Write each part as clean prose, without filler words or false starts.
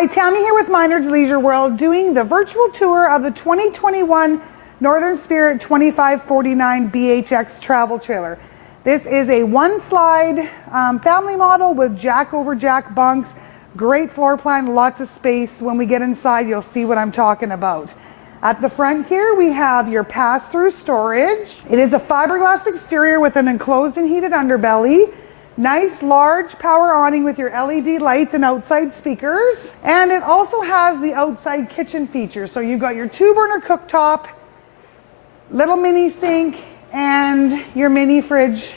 Hi, Tammy here with Minard's Leisure World doing the virtual tour of the 2021 Northern Spirit 2549 BHX travel trailer. This is a one slide family model with jack over jack bunks, great floor plan, lots of space. When we get inside, you'll see what I'm talking about. At the front here, we have your pass-through storage. It is a fiberglass exterior with an enclosed and heated underbelly. Nice large power awning with your LED lights and outside speakers. And it also has the outside kitchen feature. So you've got your 2-burner cooktop, little mini sink, and your mini fridge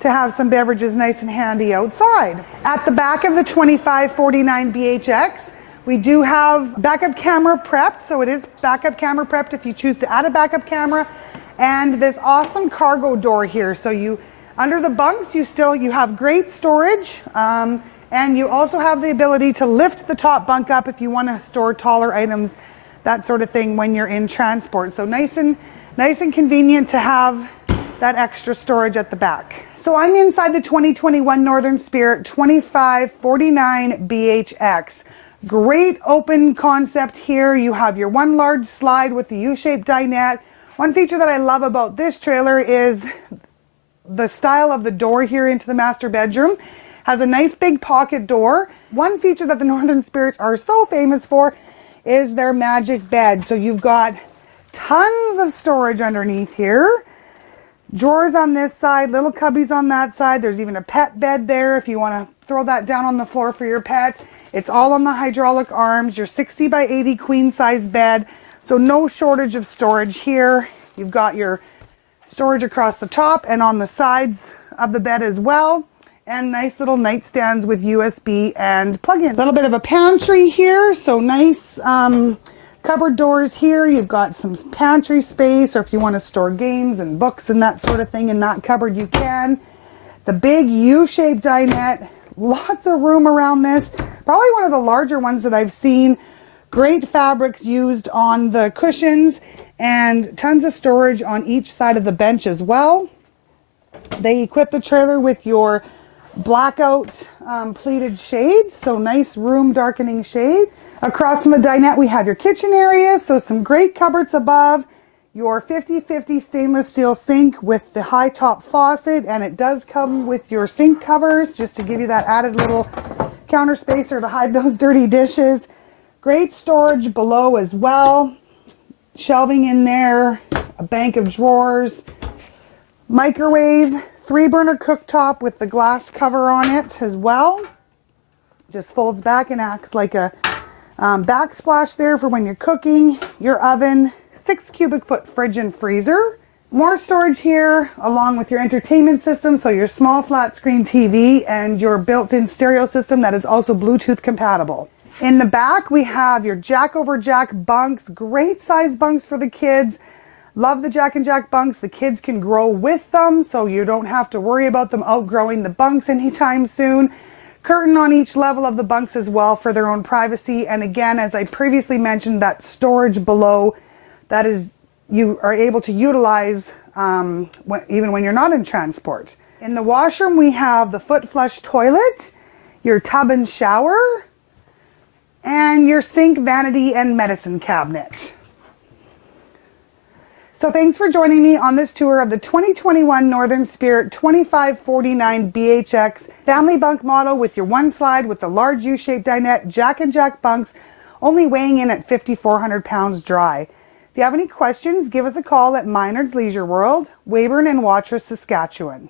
to have some beverages nice and handy outside. At the back of the 2549 BHX, we do have backup camera prepped. So it is backup camera prepped if you choose to add a backup camera. And this awesome cargo door here. So under the bunks, you have great storage, and you also have the ability to lift the top bunk up if you want to store taller items, that sort of thing when you're in transport. So nice and convenient to have that extra storage at the back. So I'm inside the 2021 Northern Spirit 2549 BHX. Great open concept here. You have your one large slide with the U-shaped dinette. One feature that I love about this trailer is the style of the door here into the master bedroom. Has a nice big pocket door. One feature that the Northern Spirits are so famous for is their magic bed. So you've got tons of storage underneath here. Drawers on this side, little cubbies on that side. There's even a pet bed there if you want to throw that down on the floor for your pet. It's all on the hydraulic arms. Your 60 by 80 queen size bed. So no shortage of storage here. You've got your storage across the top and on the sides of the bed as well, and nice little nightstands with USB and plug-in. A little bit of a pantry here, so nice cupboard doors here. You've got some pantry space, or if you want to store games and books and that sort of thing in that cupboard, you can. The big U-shaped dinette, lots of room around this. Probably one of the larger ones that I've seen. Great fabrics used on the cushions, and tons of storage on each side of the bench as well. They equip the trailer with your blackout pleated shades, so nice room darkening shades. Across from the dinette we have your kitchen area, so some great cupboards above, your 50/50 stainless steel sink with the high top faucet, and it does come with your sink covers just to give you that added little counter spacer to hide those dirty dishes. Great storage below as well. Shelving in there, a bank of drawers, microwave, 3-burner cooktop with the glass cover on it as well. Just folds back and acts like a backsplash there for when you're cooking. Your oven, 6 cubic foot fridge and freezer. More storage here along with your entertainment system, so your small flat screen TV and your built-in stereo system that is also Bluetooth compatible. In the back, we have your jack over jack bunks, great size bunks for the kids. Love the jack and jack bunks. The kids can grow with them, so you don't have to worry about them outgrowing the bunks anytime soon. Curtain on each level of the bunks as well for their own privacy. And again, as I previously mentioned, that storage below, that is, you are able to utilize even when you're not in transport. In the washroom, we have the foot flush toilet, your tub and shower, and your sink, vanity, and medicine cabinet. So thanks for joining me on this tour of the 2021 Northern Spirit 2549 BHX family bunk model with your one slide with the large U-shaped dinette, jack and jack bunks, only weighing in at 5,400 pounds dry. If you have any questions, give us a call at Minard's Leisure World, Weyburn and Watrous, Saskatchewan.